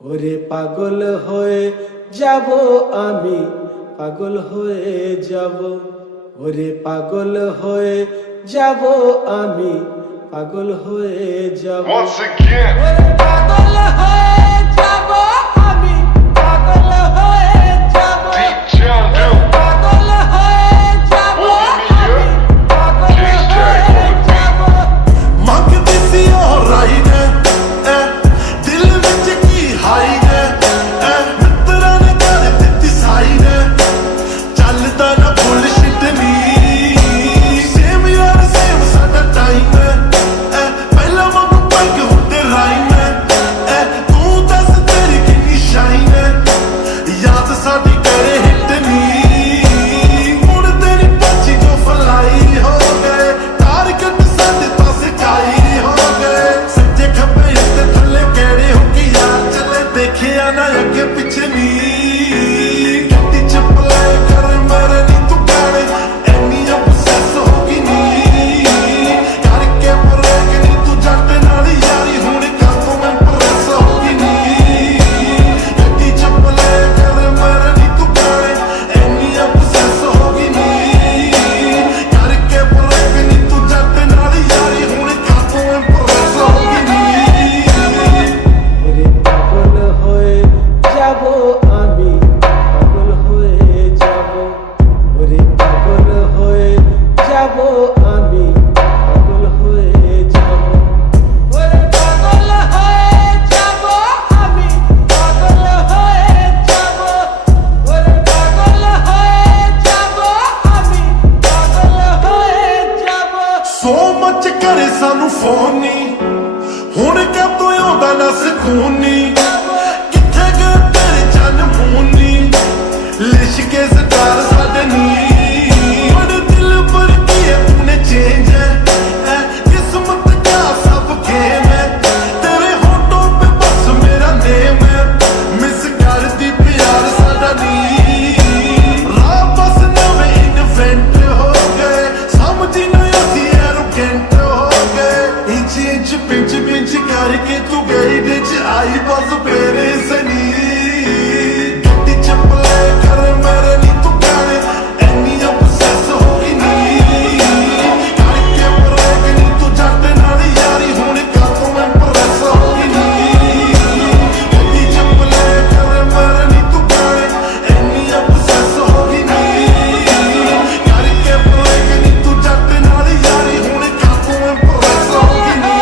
ওরে পাগল হয়ে যাব আমি, পাগল হয়ে যাব। ওরে পাগল হয়ে যাব আমি, পাগল হয়ে যাব। Once again. ওরে পাগল হয়ে যাব আমি, পাগল হয়ে যাব। Deep John Doe. পাগল হয়ে যাব আমি, পাগল হয়ে যাব। ਮੰਗਦੀ ਸੀ ਉਹ ਰਾਈ ਨੇ ਦਿਲ ਵਿੱਚ ਕੀ ਹਾਈ ਨੇ ਮਿੱਤਰਾਂ ਨੇ ਕਰ ਦਿੱਤੀ ਸਾਈ ਨੇ ਚੱਲਦਾ ਨਾ ਬੁਲਸ਼ਿਟ ਨੀ ਸੇਮ ਯਾਰ ਸੇਮ ਸਾਡਾ ਟਾਈਮ ਹੈ ਪਹਿਲਾਂ ਵਾਂਗੂ ਪੈਗ ਹੁੰਦੇ ਰਾਈਮ ਹੈ ਤੂੰ ਦੱਸ ਤੇਰੀ ਕਿੰਨੀ ਸ਼ਾਈਨ ਹੈ ਯਾਦ ਸਾਡੀ ਕਰੇ ਹਿੱਟ ਨੀ ਮੁੜ ਤੇਰੀ ਪਾਛੀ ਜੋ ਫਲਾਈ ਹੋ ਗਏ ਟਾਰਗੇਟ ਸਾਡੇ ਪਾਸੇ ਕਾਈ ਹੋ ਗਏ ਸੱਜੇ ਖੱਬੇ ਉੱਤੇ ਥੱਲੇ ਕਿਹੜੇ ਹੋ ਕੇ ਯਾਰ ਚੱਲੇ ਦੇਖਿਆ ਨਾ ਅੱਗੇ ਪਿੱਛੇ ਨੀ ਗੱਡੀ ਚ ਪਲੇ ਕਰ ਮਰੇ ਨੀ ਤੂੰ ਗਾਣੇ ਐਨੀ ਅਬਸੈਸ ਹੋ ਗਈ ਨੀ ਕਰਕੇ ਬਰੇਕ ਨੀ ਤੂੰ ਜੱਟ ਨਾਲ ਯਾਰੀ ਹੁਣ ਕਾਤੋਂ ਮੈਂ ਪ੍ਰੈਸ ਹੋ ਗਈ ਨੀ ਗੱਡੀ ਚ ਪਲੇ ਕਰ ਮਰੇ ਨੀ ਤੂੰ ਗਾਣੇ ਐਨੀ ਅਬਸੈਸ ਹੋ ਗਈ ਨੀ ਕਰਕੇ ਬਰੇਕ ਨੀ ਤੂੰ ਜੱਟ ਨਾਲ ਯਾਰੀ ਹੁਣ ਕਾਤੋਂ ਮੈਂ ਪ੍ਰੈਸ ਹੋ ਗਈ ਨੀ ওরে পাগল হয়ে যাব আমি, পাগল হয়ে যাব। ওরে পাগল হয়ে যাব আমি, পাগল হয়ে যাব। ওরে পাগল হয়ে যাব আমি, পাগল হয়ে যাব। ওরে পাগল হয়ে যাব আমি, পাগল হয়ে যাব। ਸੋ ਮੱਚ ਕਰੇ ਸਾਨੂੰ ਫੋਨ ਨੀ ਹੁਣ ਕਦੋਂ ਆਉਂਦਾ ਨਾ ਸਕੂਨ ਨੀ ਕਿੱਥੇ ਗਏ ਤੇਰੇ ਚੰਨ ਮੂਨ ਨੀ ਲਿਸ਼ਕੇ ਸਟਾਰ ਸਾਡੇ ਨੀ ਬੜੇ ਦਿਲ ਪਰ ਕੀ ਹੈ ਤੂਨੇ ਚੇਂਜ ਹੈ ਕਿਸਮਤ ਦਾ ਸਭ ਗੇਮ ਹੈ ਤੇਰੇ ਹੋਟੋਂ पे ਬਸ ਮੇਰਾ ਨੇਮ ਹੈ ਮਿਸ ਕਰਦੀ ਪਿਆਰ ਸਾਡਾ ਨੀ ਰਾਹ ਬਸ ਨਵੇਂ ਇਨਵੈਂਟ ਹੋ ਗਏ ਸਮਝੀ ਨਾ ਅਸੀਂ ਐਰੋਗੈਂਟ ਹੋ ਗਏ ਇੰਚ ਇੰਚ ਪਿੰਚ ਪਿੰਚ ਕਰਕੇ ਤੂੰ ਗਈ ਵਿੱਚ ਆਈ ਬਸ ਮੇਰੇ ਸਨੀ ਗੱਡੀ ਚ ਪਲੇ ਕਰ ਮੇਰੇ ਨੀ ਤੂੰ ਗਾਣੇ ਐਨੀ ਅਬਸੈਸ ਹੋ ਗਈ ਨੀ ਕਰਕੇ ਬਰੇਕ ਨੀ ਤੂੰ ਜੱਟ ਨਾਲ ਯਾਰੀ ਹੁਣ ਕਾਤੋਂ ਮੈਂ ਪ੍ਰੈਸ ਹੋ ਗਈ ਨੀ ਗੱਡੀ ਚ ਪਲੇ ਕਰ ਮੇਰੇ ਨੀ ਤੂੰ ਗਾਣੇ ਐਨੀ ਅਬਸੈਸ ਹੋ ਗਈ ਨੀ ਕਰਕੇ ਬਰੇਕ ਨੀ ਤੂੰ ਜੱਟ ਨਾਲ ਯਾਰੀ ਹੁਣ ਕਾਤੋਂ ਮੈਂ ਪ੍ਰੈਸ ਹੋ ਗਈ ਨੀ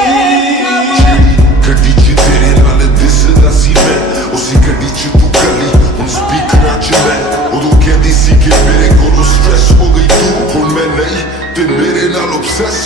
ਗੱਡੀ 'ਚ ਤੇਰੇ ਨਾਲ ਦਿਸਦਾ ਸੀ ਮੈਂ ਉਸੇ ਗੱਡੀ 'ਚ ਤੂੰ ਕੱਲੀ ਹੁਣ ਸਪੀਕਰਾਂ 'ਚ ਮੈਂ ਉਦੋਂ ਕਹਿੰਦੀ ਸੀ ਕਿ ਮੇਰੇ ਕੋਲੋਂ ਸਟ੍ਰੈਸ ਹੋ ਗਈ ਤੂੰ ਹੁਣ ਮੈਂ ਨਹੀਂ ਤੇ ਮੇਰੇ ਨਾਲ obsess